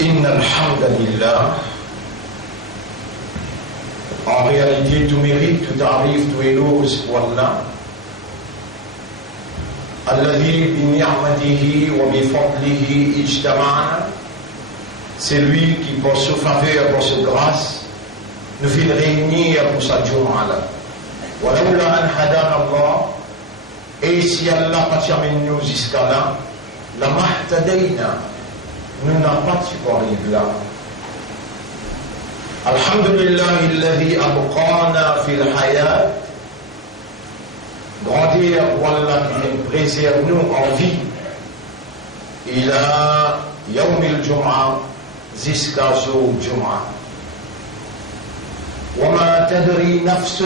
Inna alhamdulillah. En réalité, tout mérite, tout arrive, tout éloge pour Allah. Alladhi bi ni'matihi wa bi fadlihi ijtama'na. C'est lui qui, pour sa faveur, pour sa grâce, nous fait réunir pour sa Jum'ah. Wa lawla an hadana Allah. Et si Allah n'a pas amené nous jusqu'à là, la mahtadayna, nous n'avons pas pu arriver là. Alhamdulillah, alladhi abqana fil hayat. Grandir, Wallah qui préserve nous en vie. Ila yawm al-jum'ah, jusqu'à jour Jum'ah. وما تدري نفس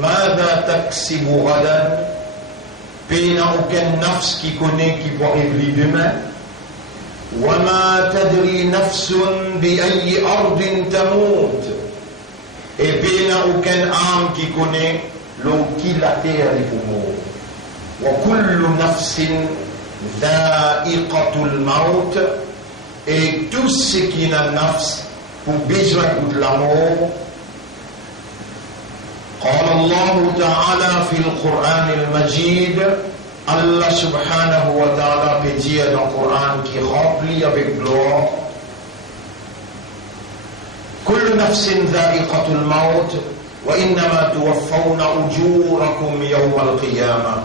ماذا تكسب غدا. Il n'y a aucune nafs qui connaît qui pourra arriver demain. وَمَا تَدْرِي نَفْسٌ بِأَيِّ أَرْضٍ تَمُوتُ. Et il n'y a aucune âme qui connaît qui la terre est pour mourir. وَكُلُّ نَفْسٍ ذَائِقَةُ الْمَوْتِ. Et tout ce qui n'a nafs pour besoin de la mort. قال الله تعالى في القرآن المجيد. Allah subhanahu wa ta'ala peut dire dans le Coran qui remplit avec gloire. كل نفس ذائقة الموت وإنما توفون أجوركم يوم القيامة.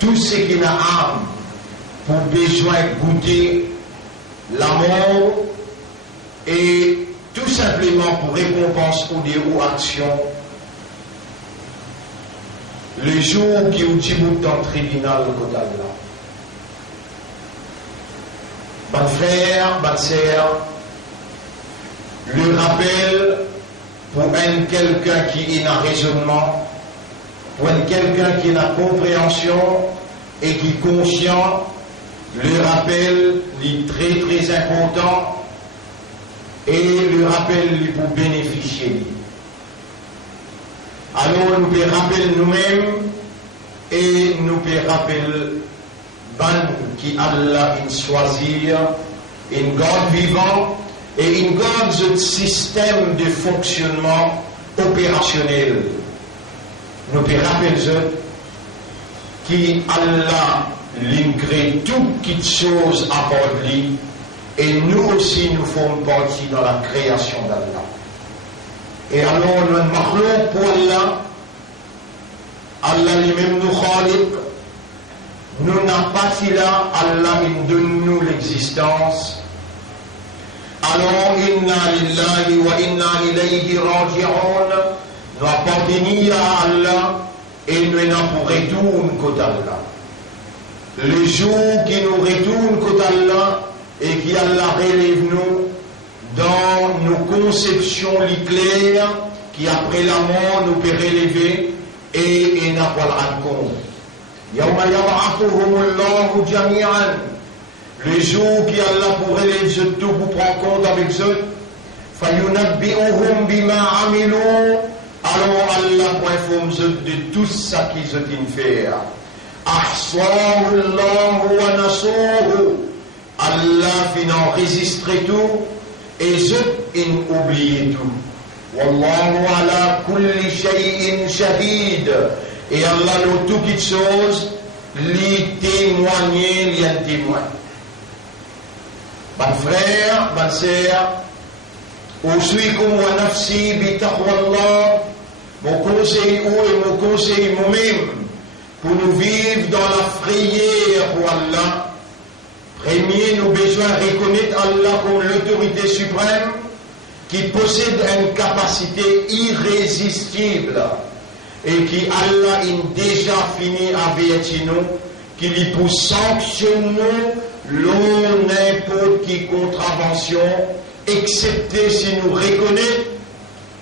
Tout ce qui n'a âme pour besoin goûter la mort et tout simplement pour récompense ou des actions. Le jour qui est au Djibout dans le tribunal de Kodalla. Bon frère, bonne sœur, le rappel pour un quelqu'un qui a un raisonnement, pour un quelqu'un qui a une compréhension et qui est conscient, le rappel est très très important et le rappel est pour bénéficier. Alors nous pouvons rappeler nous-mêmes et nous pouvons rappeler ban qui Allah in choisir, une God vivant et une God système de fonctionnement opérationnel. Nous pouvons rappeler qui Allah l'incrée toute petite chose à part de lui et nous aussi nous formons partie dans la création d'Allah. Et alors, nous marlons pour Allah, Allah lui-même nous khaliq, nous n'avons pas si là, Allah donne nous l'existence. Alors, inna lillahi wa inna ilayhi raji'un, nous appartenons à Allah et nous n'avons pour retour côté Allah. Le jour qui nous retourne côté Allah et qui Allah relève nous, dans nos conceptions claires qui après la mort nous peut relever et n'a pas le compte. Yawma yab'athuhumullahu jami'an. Le jour qui Allah pour relever tout vous prend compte avec eux. Fayunabbi'uhum bima amilu. Alors Allah pour informer de tout ça qu'ils ont fait. Ahsahu Allahu wa nasuhu. Allah finit enregistrer tout. Et je oublié tout. Wallahu ala kulli shay'in shahid. Et Allah nous tout quelque chose, lui témoigner, lui en témoin. Bon frère, bonne sœur, usikum wa nafsi bi taqwallah. Mon conseil ou et mon conseil moi-même pour nous vivre dans la prière pour Allah. Premier, nous besoin de reconnaître Allah comme l'autorité suprême qui possède une capacité irrésistible et qui Allah a déjà fini avec nous, qui lui peut sanctionner n'importe qui contravention, excepté si nous reconnaissons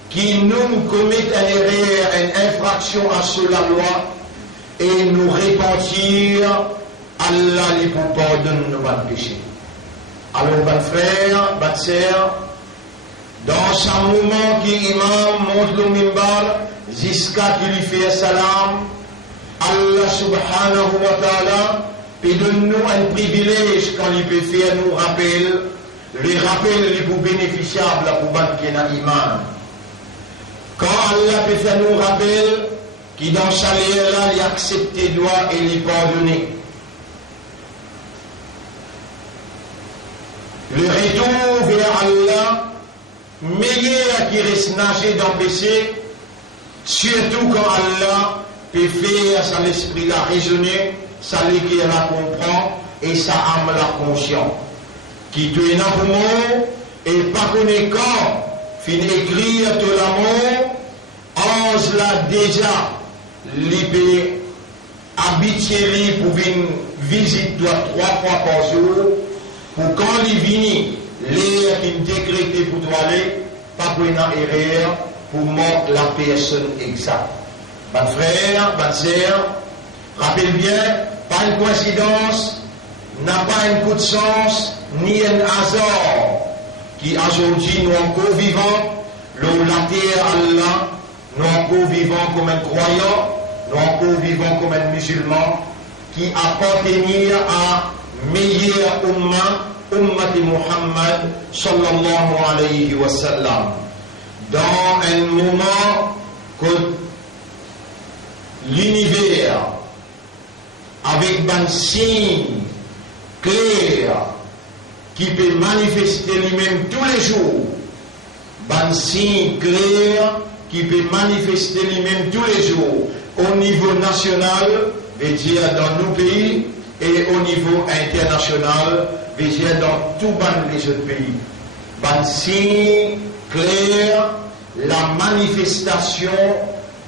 qu'il nous commet une erreur, une infraction à la loi et nous repentir. Allah lui pardonne nos péchés. Alors, bon frère, bonne sœur, dans ce moment qui imam monte le mimbar, jusqu'à qu'il lui fait salam, Allah subhanahu wa ta'ala peut donner nous un privilège quand il peut faire nous rappel les rappels les plus bénéficiables pour Bankena Iman. Quand Allah peut faire nous rappel, qui dans salaire là, il accepte tes doigts et les pardonner. Le retour vers Allah, meilleur qui reste nager dans le péché, surtout quand Allah peut faire ça l'esprit la raisonner, ça l'équerre la comprend et ça âme la conscience. Qui te est pour moi et pas connaît quand, fin écrire tout l'amour, onze là déjà, l'épée habitué pour une visite toi 3 fois par jour, pour quand il vient, l'air qui me décrété pour toi aller, pas pour une erreur, pour montrer la personne exacte. Mon frère, ma sœur, rappelle bien, pas une coïncidence, n'a pas un coup de sens, ni un hasard, qui aujourd'hui nous encore vivants, la terre Allah, nous encore vivants comme un croyant, nous encore vivants comme un musulman, qui appartenait à meilleur ummat Muhammad sallallahu alayhi wa sallam. Dans un moment que l'univers, avec un signe clair, qui peut manifester lui-même tous les jours, un signe clair qui peut manifester lui-même tous les jours, au niveau national, veut dire dans nos pays, et au niveau international, veut dire dans tous les autres pays. Un signe clair, la manifestation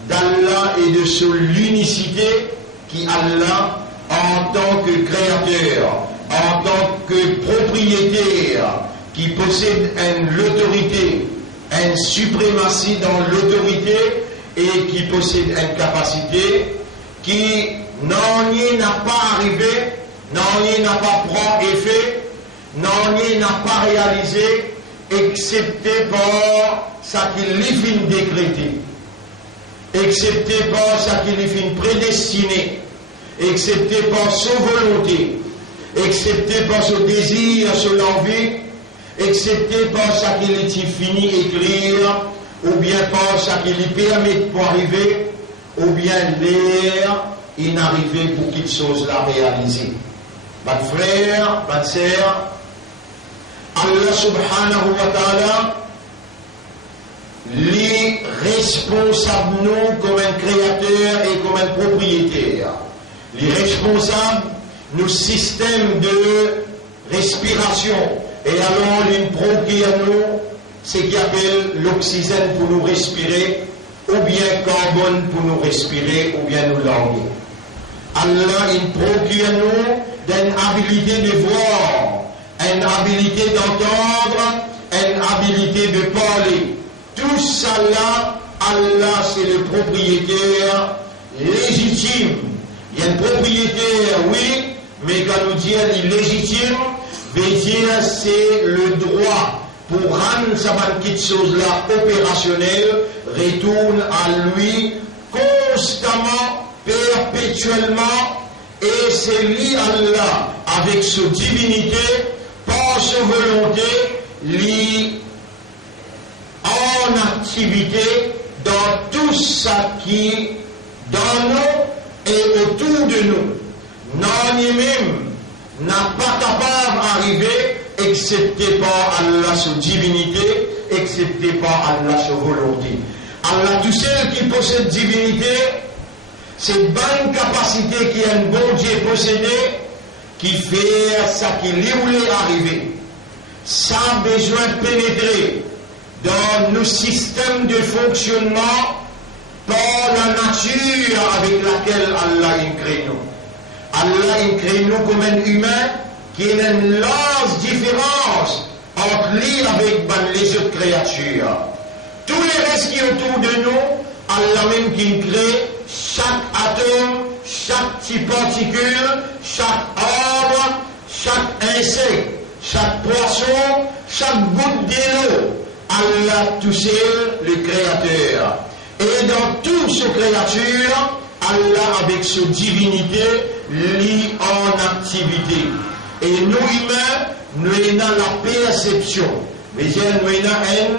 d'Allah et de son unicité qui Allah en tant que créateur, en tant que propriétaire, qui possède l'autorité, une suprématie dans l'autorité et qui possède une capacité qui n'en n'a pas arrivé, n'en n'a pas pris effet, n'en n'a pas réalisé, excepté par ça qu'il lui fin décrété, excepté par ça qu'il lui fin prédestiné, excepté par sa volonté, excepté par son désir, son envie, excepté par ça qu'il est fini écrire, ou bien par ça qui lui permet de arriver, ou bien l'air inarrivé pour quelque chose la réaliser. Mon frère, ma sœur, Allah subhanahu wa ta'ala, les responsables nous comme un créateur et comme un propriétaire. Les responsables nos systèmes de respiration. Et alors, il procure nous ce qu'on appelle l'oxygène pour nous respirer, ou bien carbone pour nous respirer, ou bien nous languer. Allah, il procure nous d'une habilité de voir, une habilité d'entendre, une habilité de parler. Tout ça là, Allah, c'est le propriétaire légitime. Il y a un propriétaire, oui, mais quand nous disons illégitime, veut dire c'est le droit pour rendre sa petite chose-là opérationnelle, retourne à lui constamment, perpétuellement, et c'est lui Allah, avec sa divinité, par sa volonté, lui en activité dans tout ça qui dans nous et autour de nous. Non, lui-même n'a pas capable d'arriver excepté par Allah sa divinité, excepté par Allah sa volonté. Allah, tout seul qui possède divinité, c'est bonne capacité qui a un bon Dieu possédé, qui fait ça qui lui voulait arriver, sans besoin de pénétrer dans nos systèmes de fonctionnement par la nature avec laquelle Allah crée nous. Allah crée nous comme un humain qui a une large différence entre lui avec les autres créatures. Tous les restes qui sont autour de nous, Allah même qui crée chaque atome, chaque petite particule, chaque arbre, chaque insecte, chaque poisson, chaque goutte d'eau. Allah tout seul, le créateur. Et dans toutes ces créatures, Allah avec sa divinité, lit en activité. Et nous humains, nous avons la perception. Mais nous avons une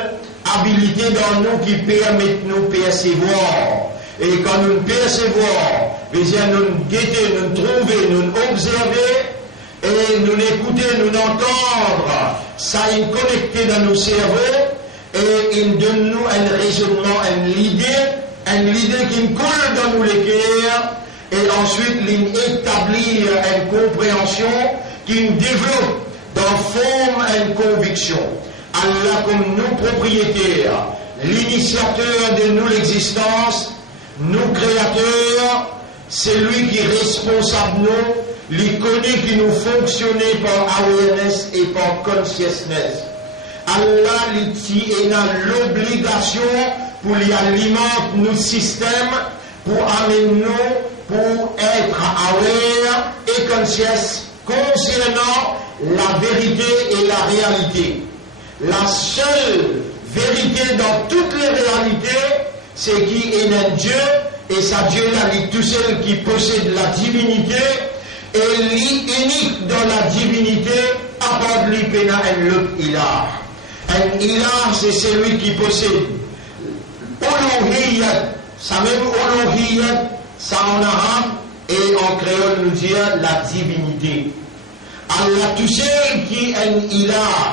habilité dans nous qui permet de nous percevoir. Et quand nous percevons, nous guetter, nous trouver, nous observer, et nous écouter, nous entendre, ça est connecté dans nos cerveaux, et il donne nous un raisonnement, une idée qui coule dans nous les cœurs, et ensuite il établit une compréhension qui nous développe dans forme une conviction. Allah comme nous propriétaires, l'initiateur de nous l'existence, nous créateurs, c'est lui qui est responsable de nous, lui connaît qui nous fonctionne par awareness et par consciousness. Allah lui a l'obligation pour lui alimenter nos systèmes, pour amener nous, pour être aware et conscious concernant la vérité et la réalité. La seule vérité dans toutes les réalités, c'est qu'il est un Dieu, et sa Dieu là, il est tout seul qui possède la divinité, et l'unique dans la divinité, à part lui, il y a un autre ilah. Un ilah, c'est celui qui possède uluhiyat, ça même uluhiyat, ça en arabe, et en créole nous dit la divinité. Allah tout seul qui est un ilah.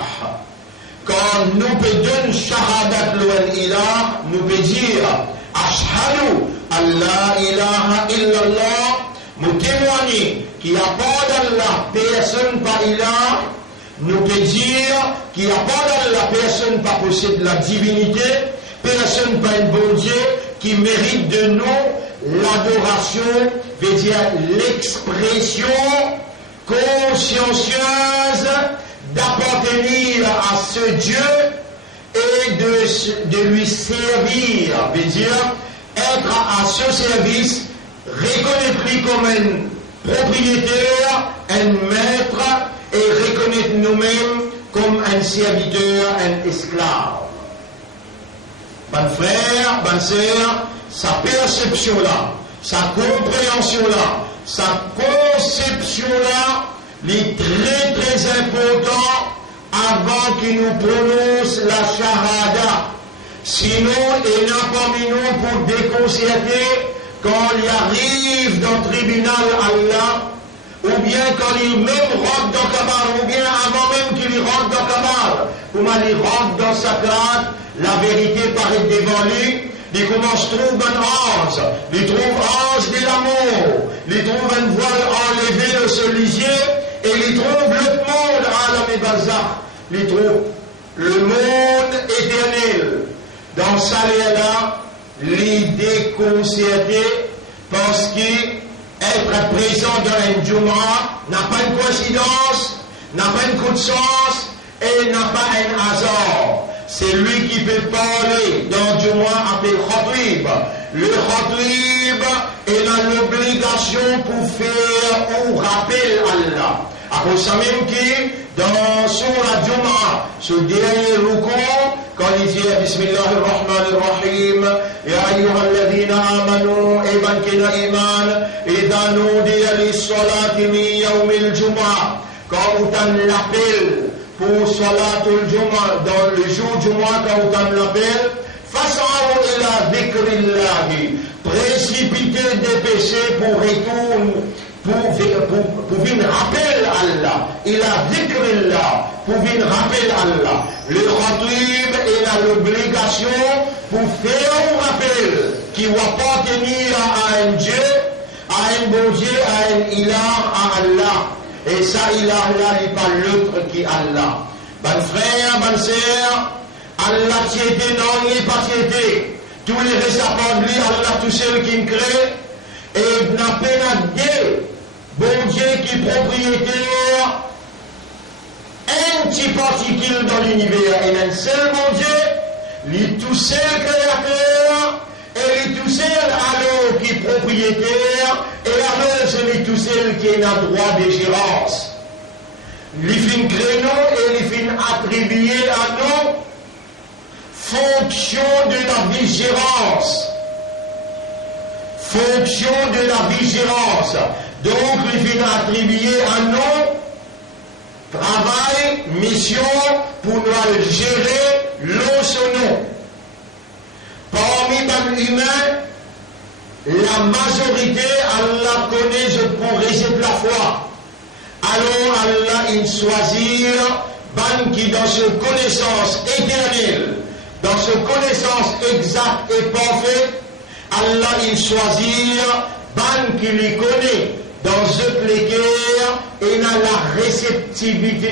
Quand nous pouvons donner shahadat l'un ilah, nous pouvons dire ashhadu Allah ilaha illallah, nous témoignons qu'il n'y a pas d'Allah, personne pas ilah, nous pouvons dire qu'il n'y a pas d'Allah, personne pas possède la divinité, personne pas un bon Dieu qui mérite de nous l'adoration, veut dire l'expression consciencieuse d'appartenir à ce Dieu et de lui servir, veut dire être à ce service, reconnaître-lui comme un propriétaire, un maître, et reconnaître nous-mêmes comme un serviteur, un esclave. Bonne frère, bonne sœur, sa perception-là, sa compréhension-là, sa conception-là, est très très important avant qu'il nous prononce la shahada. Sinon, il n'a pas mis nous pour déconcerter quand il arrive dans le tribunal Allah, ou bien quand il même rentre dans Kabar, ou bien avant même qu'il rentre dans Kabar, comment il rentre dans sa crâne, la vérité paraît devant lui. Il commence à trouver un ange, il trouve ange de l'amour, il trouve un voile enlevé de ce lisier, et il trouve le monde à la Barzakh, il trouve le monde éternel. Dans ça là, l'idée concertée, parce qu'être présent dans un Jumu'ah n'a pas une coïncidence, n'a pas une coup de sens, et n'a pas un hasard. C'est lui qui peut parler dans Jumu'ah appelé Khatib. Le Khatib, il a l'obligation pour faire ou rappeler Allah. À cause ça même qui, dans Surah Jumu'ah, ce dernier ruku, quand il dit Bismillahirrahmanirrahim, Ya ayyuhalladhina amanu, Eban kina iman, Idha nudiya lis-salati min yawmil Jumu'ah, quand on l'appelle pour Salatul Jumu'ah, dans le jour du mois, quand on l'appelle, Fas'aw ila dhikrillahi, précipitez des péchés pour retourner, pour venir rappeler Allah, il a dhikrillah, pour venir rappeler Allah. Le Khatib, il a l'obligation pour faire un rappel qui va appartenir à un Dieu, à un bon Dieu, à un ilah, à Allah. Et ça, ilah là, il n'est pas l'autre qui est Allah. Bonne frère, bonne sœur, Allah tiété, non, il n'est pas tiété. Tous les restes à lui, Allah tout seul qui me crée, et n'a pas Dieu. Bon Dieu qui est propriétaire, un petit particule dans l'univers, et un seul bon Dieu, il tout seul créateur, et il tout seul alors qui est propriétaire, et alors celui tout seul qui est un droit de gérance. Il fin créer nous et il fin attribuer à nous fonction de la vigilance. Fonction de la vigilance. Donc, il vient attribuer à nous travail, mission pour nous gérer l'eau son nom. Parmi les humains, la majorité, Allah connaît, je pourrais de la foi. Alors Allah il choisit ban qui dans sa connaissance éternelle, dans sa connaissance exacte et parfaite, Allah il choisit ban qui les connaît dans ce plécaire et dans la réceptivité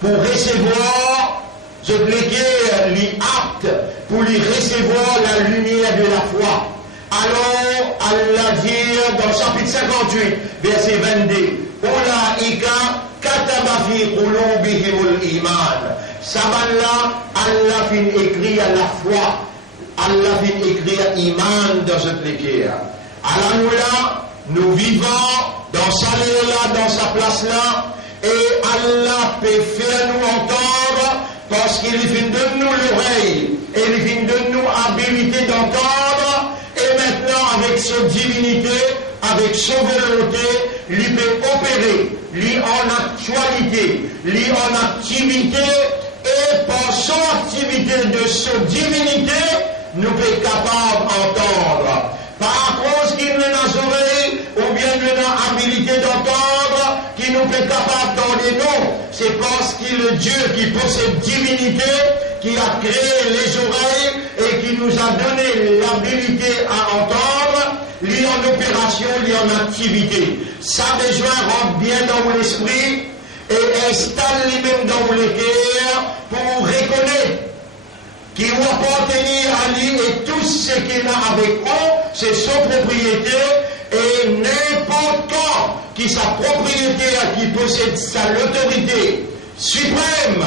pour recevoir ce plécaire les apte pour lui recevoir la lumière de la foi. Alors Allah dit dans chapitre 58 verset 22, Ulaika kataba fi qulubihimul iman. Saballa Allah fin écrit à la foi. Allah fin écrire iman dans ce plécaire. Alors nous là, nous vivons dans sa lieu là, dans sa place là, et Allah peut faire nous entendre parce qu'il vient de nous l'oreille, et il vient de nous habilité d'entendre, et maintenant avec sa divinité, avec sa volonté, il peut opérer, lui en actualité, lui en activité, et par son activité de sa divinité, nous sommes capables d'entendre. Par cause qu'il nous a oreilles, ou bien nous a habilité d'entendre, qui nous fait capable d'entendre non. C'est parce qu'il est Dieu qui possède divinité, qui a créé les oreilles et qui nous a donné l'habilité à entendre, lui en opération, lui en activité. Ça besoin rentre bien dans l'esprit et installe lui-même dans le cœur pour reconnaître qu'il va appartenir à lui et tout ce qu'il a avec eux, c'est son propriété et n'importe quand qui sa propriété qui possède sa l'autorité suprême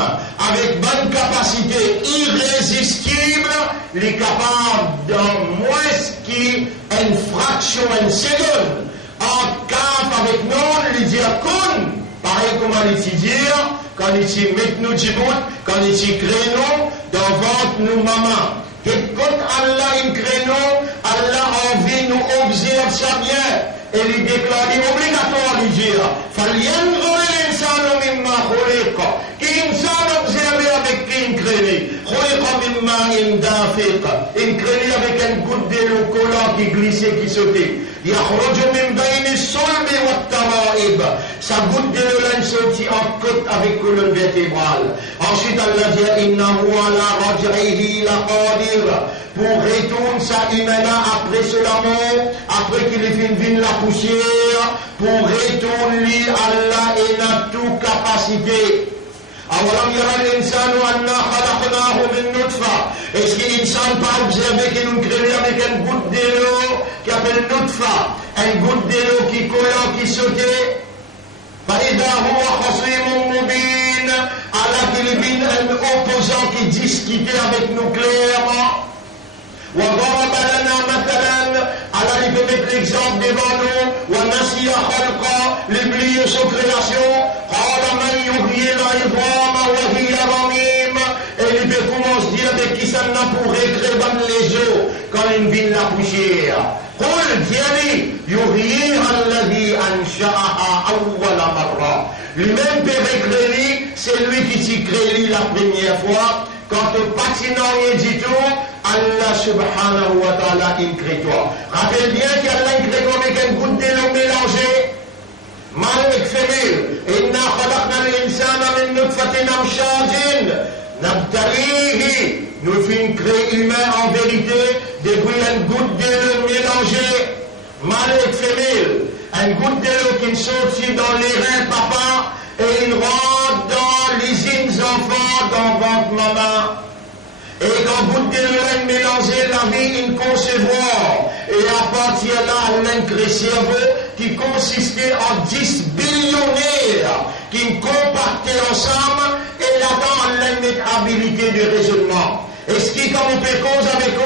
avec bonne capacité irrésistible, il est capable dans moins qu'une fraction, une seconde, en cap avec nous, il dit qu'on, pareil comme on dit dire, quand il dit met nous du bout, quand il dit créneau, dans ventre nous maman. Et quand Allah il créneau, Allah a envie nous observe ça bien. Et il déclare obligatoire de dire, فَلْيَنْظُرِ الْإِنسَانُ مِمَّا خُلِقَ. Qu'insan observe avec qui il crée. خُلِقَ مِمَّا دَافِقَ. Il crée avec une goutte d'eau collant qui glissait, qui sautait. يَخْرُجُ مِنْ بَيْنِ الصُّلْبِ وَالتَّرَائِبِ. Sa goutte d'eau là sortit en côte avec colonne vertébrale. Ensuite Allah dit, إِنَّهُ عَلَى رَجْعِهِ لَقَادِرٌ. Pour retourner sa humaine après cela mort, après qu'il ait fini la poussière, pour retourner Allah et la toute capacité. أَوَلَمْ يَرَ الْإِنسَانُ أَنَّا خَلَقْنَاهُ مِنْ نُطْفَةٍ. Est-ce qu'il l'insan pas observé qu'il nous crée avec une goutte d'eau qui appelle nutfa, une goutte d'eau qui collant, qui sautait? فَإِذَا هُوَ خَصِيمٌ مُّبِينٌ. Allah qu'il est un opposant qui discutait avec nous clairement. وضرب لنا مثلا Allah il peut mettre l'exemple devant nous ونسي خلقا l'oublier sa création قال من يحيي العظام وهي رميم et il peut commencer à dire avec qui ça n'a pour récréer les os quand il vient la poussière قل ديالي يحييها الذي أنشأها أول مرة lui-même peut récréer c'est lui qui s'y crée la première fois quand le patinant rien du tout Allah subhanahu wa ta'ala il crée toi. Rappelle bien qu'Allah il crée toi avec une goutte d'eau mélangée, mâle avec féminin. Inna khalaqna al-insana min nutfatin amshajin nabtalihi. Nous faisons créer humain en vérité depuis une goutte d'eau mélangée, mâle avec féminin. Une goutte d'eau qui sortit dans les reins papa et il rentre dans l'usine enfants dans ventre maman. Et quand vous devez mélanger la vie, il concevoir. Et à partir de là, on a un cerveau qui consistait en 10 billionnaires qui compactaient ensemble. Et là-dedans, on a une habilité de raisonnement. Et ce qui, quand on peut cause avec eux,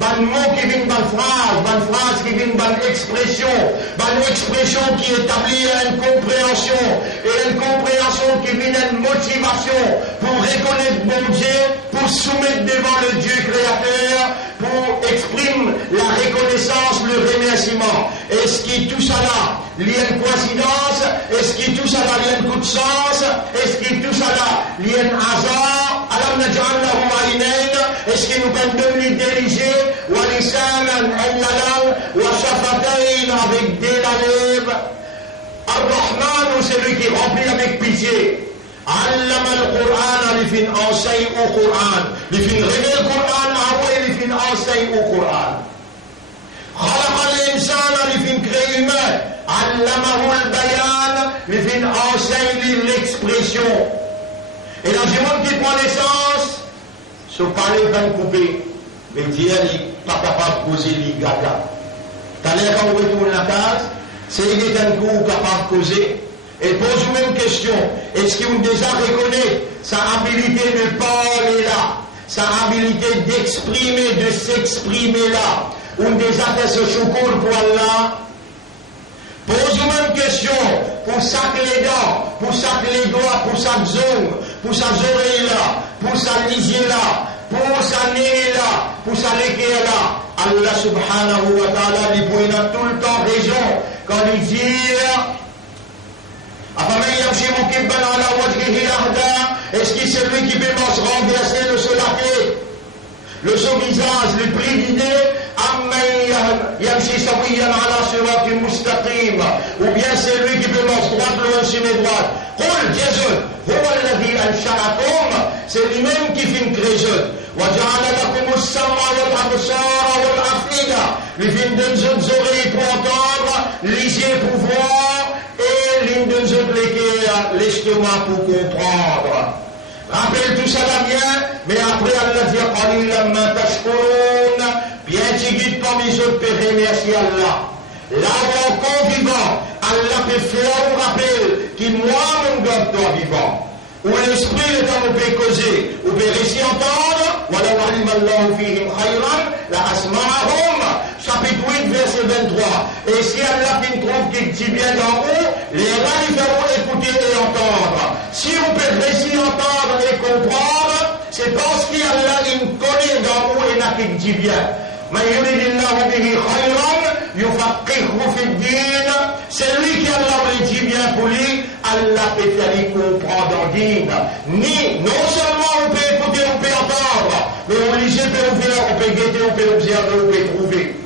ban mot qui vient ban phrase qui vient ban expression qui établit une compréhension, et une compréhension qui vient une motivation pour reconnaître bon Dieu, pour soumettre devant le Dieu créateur, pour exprimer la reconnaissance, le remerciement. Et ce qui tout ça là, il y a une coïncidence? Est-ce que tout ça il y a un coup de sens? Est-ce que tout ça il y a un hasard? Alam naj'al lahu aynayn? Est-ce que nous pouvons les diriger? Wa lisanan, la langue, wa shafatayn, avec des lèvres. Ar-Rahman, c'est lui qui remplit avec pitié. علم القرآن لفين enseigne au Coran لفين révèle le Coran آوي لفين enseigne au Coran خلق الإنسان لفين crée humain علمه البيان لفين enseigne l'expression et dans le monde qui prend naissance se parler d'un coupé mais Dieu n'est pas capable de causer les gaga t'as l'air quand on retourne la case c'est quelqu'un qui est capable de causer. Et pose une même question. Est-ce qu'on déjà reconnaît sa habilité de parler là, sa habilité d'exprimer, de s'exprimer là? On déjà fait ce chocolat pour Allah? Pose une même question pour chaque les dents, pour chaque les doigts, pour chaque zone, pour chaque oreille là, pour chaque lisier là, pour chaque nez là, pour chaque équerre là. Allah subhanahu wa ta'ala lui a tout le temps raison quand il dit est-ce que c'est lui qui peut se renverser le seul athée, le seul visage, le prix d'idée, ou bien c'est lui qui peut se droite, loin sur mes droites. C'est lui-même qui fait une création. Il fait une deux oreilles pour entendre, les yeux pour voir, et l'une de nous autres l'estomac pour comprendre. Rappelle tout ça là bien, mais après Allah dit bien tu guides parmi les autres pour remercier Allah. Là où encore vivant, Allah peut faire un rappel qui moi mon God vivant. Où l'esprit est en peut causer, ou peut réussir entendre, voilà walimallahu fihim khayran, la asma'ahum, chapitre 8, verset 23. Et si Allah trouve qu'il dit bien d'en haut, les gens ils feront écouter et entendre. Si on peut réussir entendre et comprendre, c'est parce qu'Allah il connaît d'en haut et n'a qu'il dit bien. C'est lui qui Allah dit bien pour lui, Allah peut faire comprendre en digne. Ni, non seulement on peut écouter, on peut entendre, mais on lit, on peut ouvrir, on peut guetter, on peut observer, on peut trouver.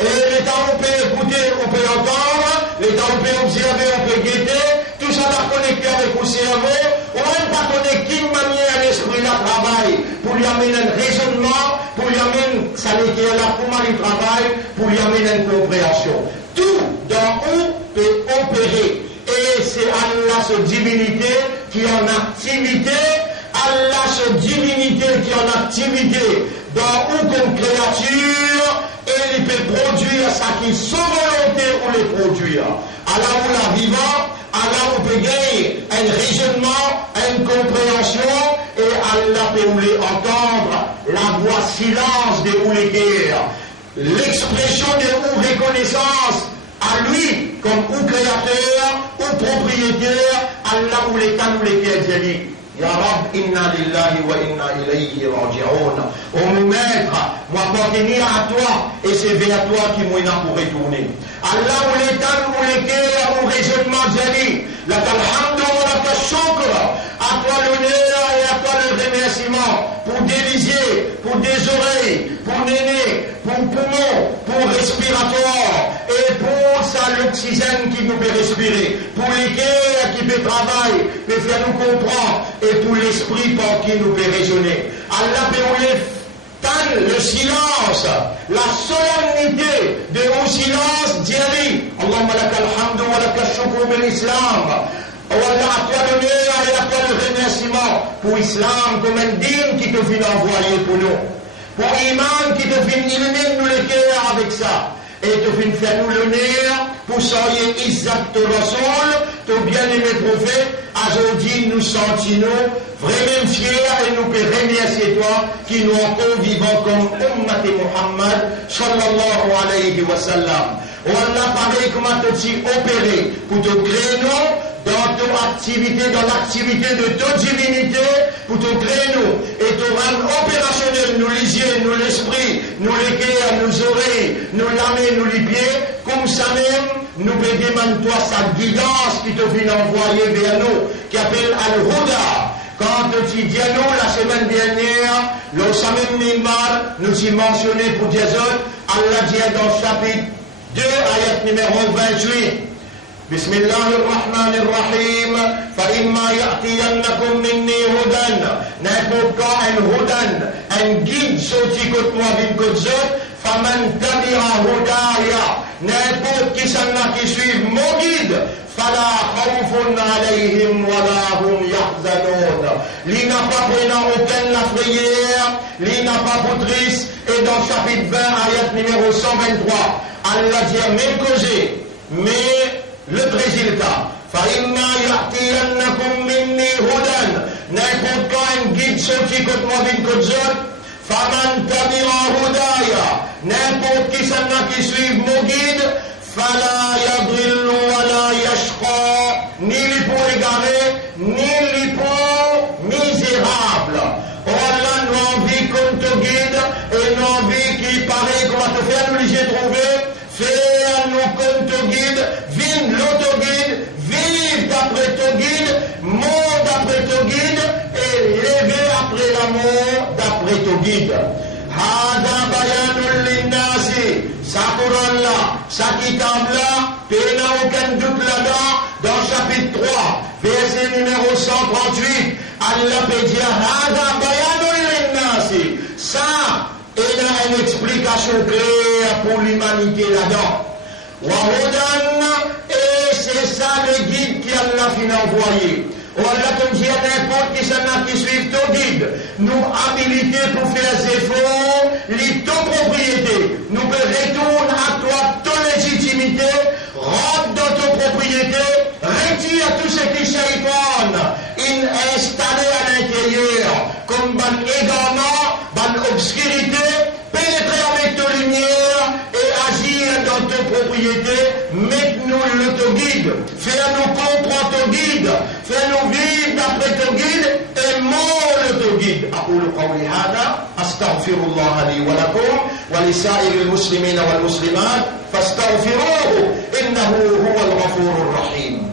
Et les temps on peut écouter, on peut entendre, les temps on peut observer, on peut guetter, tout ça va connecter avec le cerveau, on ne va pas connecter d'une manière à l'esprit là travail, pour lui amener un raisonnement, pour lui amener ça l'équerre là, comment il travaille, pour lui amener une compréhension. Tout d'en haut peut opérer. Et c'est Allah, sa divinité, qui est en activité, Allah, sa divinité, qui est en activité, dans ou comme créature, et il peut produire ça qui sans volonté ou les produire. Allah où la vivant, Allah où peut gagner un raisonnement, une compréhension, et Allah peut les entendre, la voix silence des ou les guerres, l'expression des ou reconnaissance, à lui, comme ou créateur, ou propriétaire, Allah ou les temps ou les guerres. Ya Rab, inna lillahi wa inna ilayhi raji'un. Oh mon maître, moi appartenir à toi, et c'est vers toi qui m'en a pour retourner. Allah ou les temps ou les guerres, ou raisonnement jali, la kalhamdu wa la kashukr, à toi l'honneur et à toi le remerciement, pour des lisiers, pour des oreilles, pour des nez, pour poumons, pour respiratoire, et pour ça l'oxygène qui nous peut respirer, pour les guerres qui peut travailler, peut faire nous comprendre, et pour l'esprit par qui nous peut raisonner. Allah peut le silence, la solennité de au silence d'Yali. Allahumma lakal hamdu wa lakal shukru bil Islam. Allah, à toi l'honneur et à toi le remerciement pour l'Islam comme un digne qui te vient envoyer pour nous. Pour l'Iman qui te vient illuminer nous les cœurs avec ça. Et te vient faire nous l'honneur pour soyez Isaac de Rasoul, ton bien-aimé prophète. Aujourd'hui, nous sentons vraiment fiers et nous pouvons remercier toi qui nous encore vivons comme Ummat Muhammad sallallahu alayhi wa sallam. On a pareil comme à te opérer pour te créer dans ton activité, dans l'activité de toute divinité, pour te créer et te rendre opérationnel, nous les yeux, nous l'esprit, nous les cœurs, nous oreilles, nous l'âme, nous les pieds, comme ça même, nous pouvons demander toi sa guidance qui te vient envoyer vers nous, qui appelle Al-Huda. Quand tu dis nous la semaine dernière, le Samim Mimbar, nous y mentionné pour des autres, Allah dit dans le chapitre 2, ayat numéro 28. بسم الله الرحمن الرحيم فإما يأتينكم مني هدى n'importe quand un guide sorti contre moi d'une côte zot فمن تبع هدايا n'importe qui s'en a qui suivent mon guide فلا خوف عليهم ولا هم يحزنون lui n'a pas pris aucune la frayeur lui n'a pas pour triste et dans chapitre 20 ayat numéro 123 Allah dit même causé mais le résultat, فَإِمَّا يَأْتِيَنَّكُمْ مِنِّي هُدًى n'importe quand un guide sorti contre moi d'une côte zone, فَمَنْ تَبِعَ هُدَايَ n'importe qui s'en a qui suivent mon guide, فَلَا يَضِلُّ وَلَا يَشْقَى ni les pour égarés, ni les pour misérables. Oh Allah, nous envie comme ton guide, et nous envie qui paraît qu'on va te faire nous les trouver, fais-nous comme ton guide, vive l'autoguide, vive d'après ton guide, mort d'après ton guide, et rêver après l'amour d'après ton guide. Hada bayanul linnasi, sa Coran là, sa kitab là, il n'y a aucun doute là-dedans, dans chapitre 3, verset numéro 138, Allah peut dire Hada bayanul linnasi, ça, il y a une explication claire pour l'humanité là-dedans. Wahudan, et c'est ça le guide qui Allah finit envoyé. Allah comme dit à n'importe qui s'en a qui suivent ton guide, nous habiliter pour faire des efforts, ton propriété, nous retourner à toi ton légitimité, rentre dans ton propriété, retire tout ce qui shaitan installé à l'intérieur, comme ban égarement, ban obscurité, pénétrer avec ta lumière et agir dans ta propriété, mets-nous l'autoguide, fais-nous comprendre ton guide, fais-nous vivre d'après ton guide et mort l'autoguide. أقول قولي هذا أستغفر الله لي ولكم ولسائر المسلمين والمسلمات فاستغفروه إنه هو الغفور الرحيم.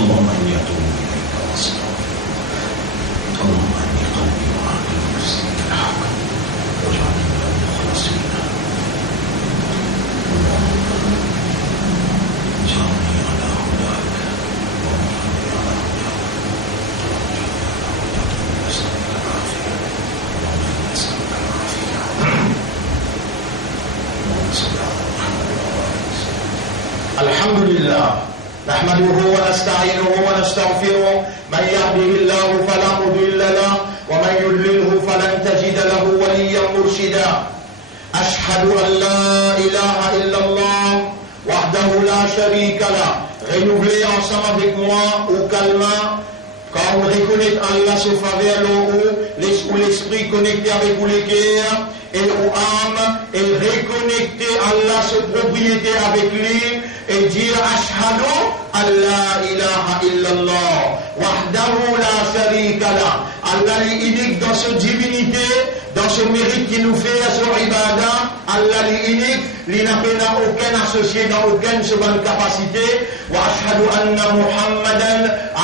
اللهم اني اتوب اليك واستغفرك اللهم اني قلبي وعقلي ونفسي الحق واجعلني من المخلصين اللهم اجعلني على هداك ووفقني على هداك ربي نسالك العافيه اللهم نسالك العافيه اللهم صل على محمد وعلى اله الحمد لله نحمده ونستعينه ونستغفره من يهده الله فلا مضل له ومن يضلله فلن تجد له وليا مرشدا أشهد أن لا إله إلا الله وحده لا شريك له renouvelez ensemble avec moi au calme quand on reconnaît Allah se faveur où l'esprit connecté avec vous les cœurs et aux âmes et reconnecter Allah se propriété avec lui et dire ashhadu an la ilaha illallah wahdahu la sharika la. Allah est unique dans sa divinité, dans ce mérite qu'il nous fait à son ibadah. Allah est unique, il n'a aucun associé dans aucune seconde capacité. Wa ashhadu anna Muhammadan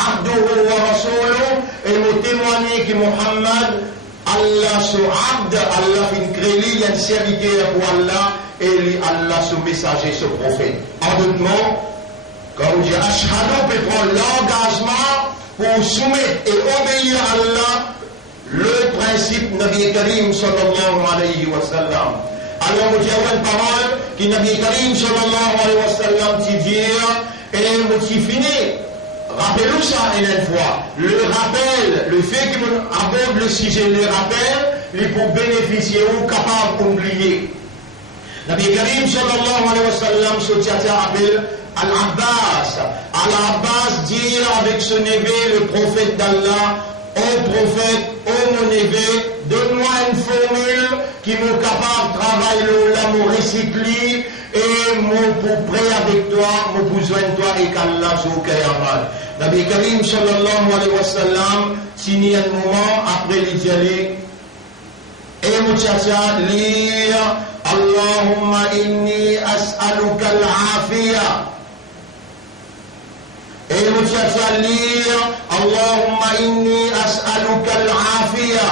abduhu wa rasuluhu, et nous témoignons que Muhammad Allah son abd, Allah fin créé, il y a une serviteur pour Allah et Allah son messager, son prophète. En d'autres mots, quand on dit ashhadu, on peut prendre l'engagement pour soumettre et obéir à Allah le principe Nabi Karim sallallahu alayhi wa sallam. Alors on dit une parole qui Nabi Karim sallallahu alayhi wa sallam dit et on dit fini. Rappelez-vous ça une fois. Le rappel, le fait que nous aborde le sujet, le rappel, il pour bénéficier ou capable d'oublier. Nabi Karim sallallahu alayhi wa sallam se tient à rappel Al-Abbas. Al-Abbas dit avec son évêque, le prophète d'Allah, ô prophète, ô mon évêque, donne-moi une formule qui me capable de travailler là, me recycler et me prêt avec toi, me besoin de toi et qu'Allah sous Kayamat. Nabi Karim sallallahu alayhi wa sallam, signé un moment après l'Italie, et mon tchatcha, lire Allahumma inni as'aluka al-afiya. Et mon tchatcha, lire Allahumma inni as'aluka al-afiya.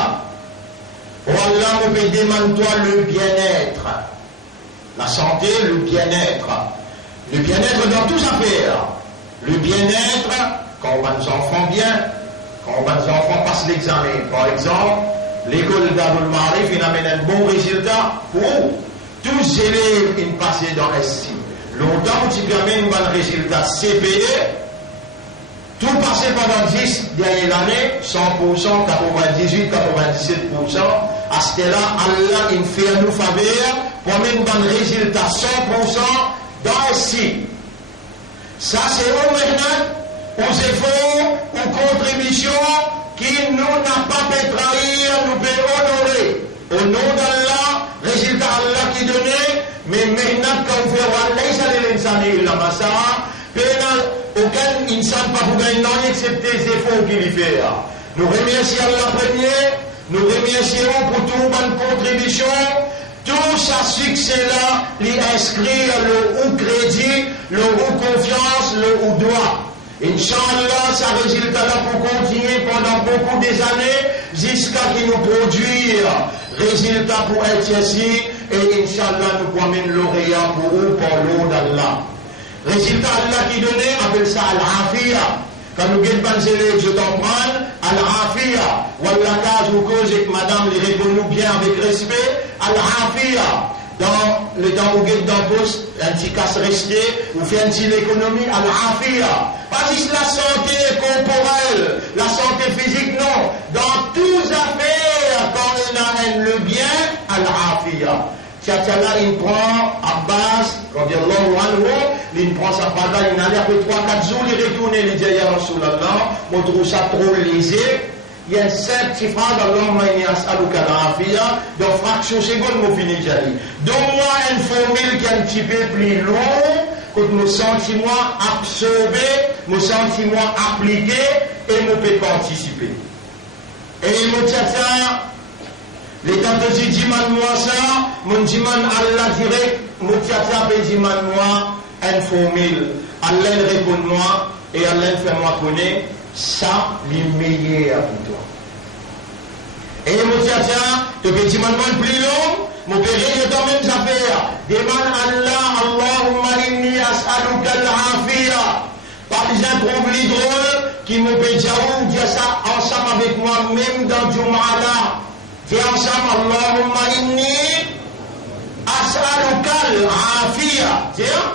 Oh Allah, me demande-toi le bien-être, la santé, le bien-être dans toutes affaires. Le bien-être, quand nos enfants bien, quand nos enfants passent l'examen. Par exemple, l'école d'Abul Marif, il amène un bon résultat pour tous les élèves qui passent dans SC. Longtemps, tu permets un bon résultat CPE, tout passé pendant 10 dernières années, 100%, 98, 97%, à ce là Allah, il fait nous faveur pour mettre un bon résultat 100% dans SC. Ça, c'est au maintenant, aux efforts, aux contributions qui nous n'a pas fait trahir, nous peut honorer. Au nom d'Allah, résultat Allah qui donnait, mais maintenant, quand on fait Wallah, ça les l'insani, il a massa, aucun insan pas pour gagner, excepté les efforts qu'il y fait. Nous remercions Allah premier, nous remercions pour toute bonne contribution. Tout ce succès-là, lui inscrire le ou crédit, le ou confiance, le ou droit. Inch'Allah, ça résultat-là pour continuer pendant beaucoup des années, jusqu'à qu'il nous produise résultat pour être ici, et Inch'Allah, nous promène lauréat pour vous, pour l'eau d'Allah. Résultat Allah qui donnait, appelle ça Al-Afiya. Quand nous guettons les élèves, je t'en prends, Al-Afiya. Wallah, case ou cause, et que madame les répond bien avec respect, Al-Afiya. Dans le temps où vous êtes dans le poste, un petit casse resté, vous faites un petit l'économie, Al-Afiya. Pas juste la santé corporelle, la santé physique, non. Dans toutes affaires, quand on a le bien, Al-Afiya. Tchatchala, il prend Abbas, quand il prend sa parole, il allait après 3-4 jours, il retourne, il dit à Rasulallah, on trouve ça trop lésé. Il y a 7 petits phrases, Allahumma inni as'aluka al-afiya, dans fraction seconde, mon fini j'allais. Donne-moi une formule qui est un petit peu plus longue, que me sentis-moi absorbé, me sentis-moi appliqué, et me peut participer. Et mon tchatcha, les tantes disent, dis-moi ça, mon dis-moi Allah direct, mon tchatcha peut dis-moi une formule. Allah répond-moi, et Allah fait-moi connaître. Ça, les meilleurs pour toi. Et mon tchatcha, te petit demande plus long, mon père est dans les mêmes affaires. Demande Allah, Allahumma inni as'aluka al-afiya. Par exemple, oublie drôle, qui me peut dire ça ensemble avec moi, même dans Jum'ala. Dis ensemble, Allahumma inni as'aluka al-afiya. Tiens.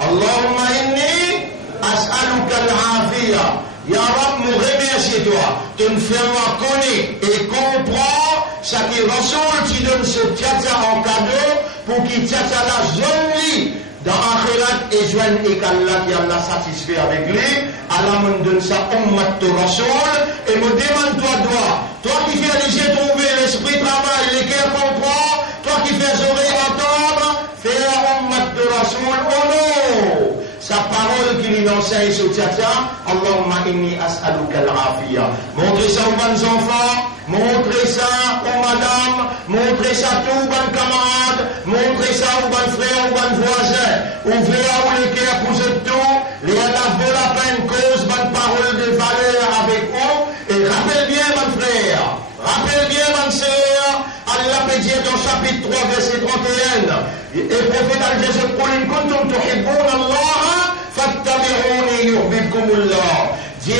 Allahumma inni as'aluka al-afiya. Ya Rab, nous remercions toi. Tu nous fais moi connaître et comprendre ce qui Rasoul qui donne ce tchatcha en cadeau pour qu'il tchatcha la zone dans Akhirat et joigne et qu'Allah qui Allah satisfait avec lui. Allah me donne ça ummat de Rasoul et me demande toi qui fais les yeux tomber, l'esprit travaille, les cœurs comprend, toi qui fais les oreilles entendre, fais ummat de Rasoul au nom. Sa parole qui lui enseigne sur tchatcha, Allahumma inni as'aluka al-afiya. Montrez ça aux bonnes enfants, montrez ça aux madames, montrez ça à tous aux bonnes camarades, montrez ça aux bonnes frères, aux bonnes voisins. Ouvrez à vous les cœurs pour eux tout, les vaut la peine cause, bonne parole de valeur avec vous, et rappelle bien, mon frère, rappelle bien, mon sœur, Allah peut dire dans chapitre 3, verset 31, et prophète al-Jésus, قُلْ إِن كُنتُمْ تُحِبُّونَ اللَّهَ فَاتَّبِعُونِي يُحْبِبْكُمُ اللَّهُ. Dire,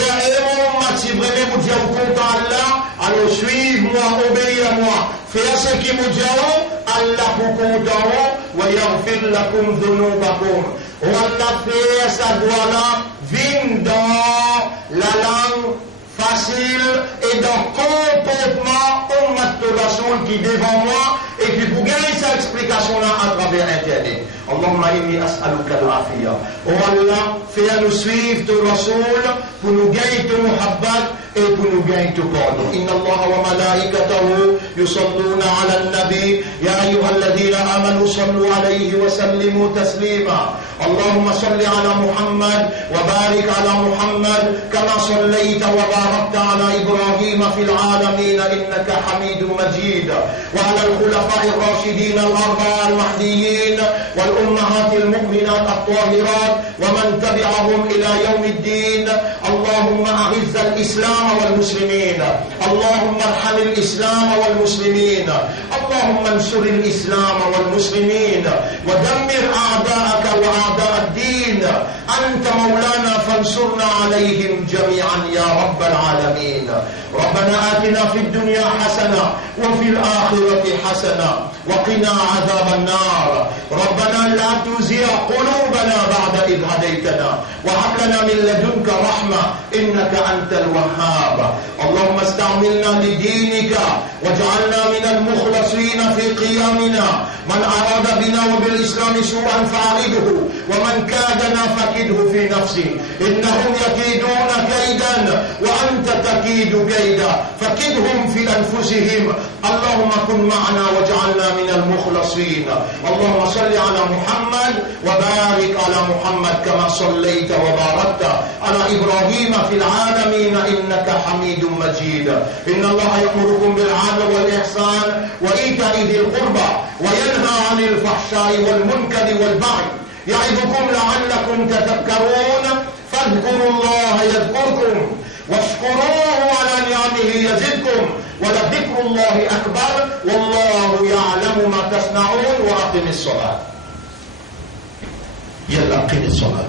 si vraiment vous dites content Allah, alors suivez-moi, obéissez à moi. Faites ce qui vous dit, Allah vous content, وَيَغْفِرْ لَكُمْ ذُنُوبَكُمْ. Allah fait sa gloire-là, vigne dans la langue facile et dans le comportement ummat de Rasoul qui est devant moi et puis pour gagner cette explication-là à travers Internet. Allahumma inni as'aluka al-afiyah. Oh Allah, fais-nous suivre ton Rasoul pour nous gagner ton muhabbat et pour nous gagner ton pardon. Inna Allah wa malaikatahu yusalluna ala an-nabi ya ayyuhalladhina amanu sallu alayhi wa sallimu taslima. Allahumma salli ala Muhammad wa barik ala Muhammad kama sallaita wa barakta ala Ibrahim fil alamin innaka Hamidum Majid. Wa ala al-khulafa'i ar-rashidin al-arba'a al-mahdiyyin wal ummahat al-mu'minat at-tahirat wa man tabi'ahum ila yawm ad-din. Allahumma a'izz al-islam والمسلمين اللهم ارحم الإسلام والمسلمين اللهم انصر الإسلام والمسلمين ودمر أعداءك وأعداء الدين أنت مولانا فانصرنا عليهم جميعا يا رب العالمين ربنا آتنا في الدنيا حسنة وفي الآخرة حسنة وقنا عذاب النار ربنا لا تزغ قلوبنا بعد إذ هديتنا وهب لنا من لدنك رحمة إنك أنت الوهاب اللهم استعملنا لدينك واجعلنا من المخلصين في قيامنا من أراد بنا وبالإسلام سوءا فأعرضه ومن كادنا فكده في نفسه إنهم يكيدون كيدا وأنت تكيد كيدا فكدهم في أنفسهم اللهم كن معنا واجعلنا من المخلصين اللهم صل على محمد وبارك على محمد كما صليت وباركت على إبراهيم في العالمين إنك حميد مجيد إن الله يأمركم بالعدل والإحسان وإيتاء ذي القربى وينهى عن الفحشاء والمنكر والبغي يعظكم لعلكم تذكرون فاذكروا الله يذكركم واشكروه على نعمه يزدكم ولذكر الله أكبر والله يعلم ما تصنعون وأقم الصلاة. يلا أقم الصلاة.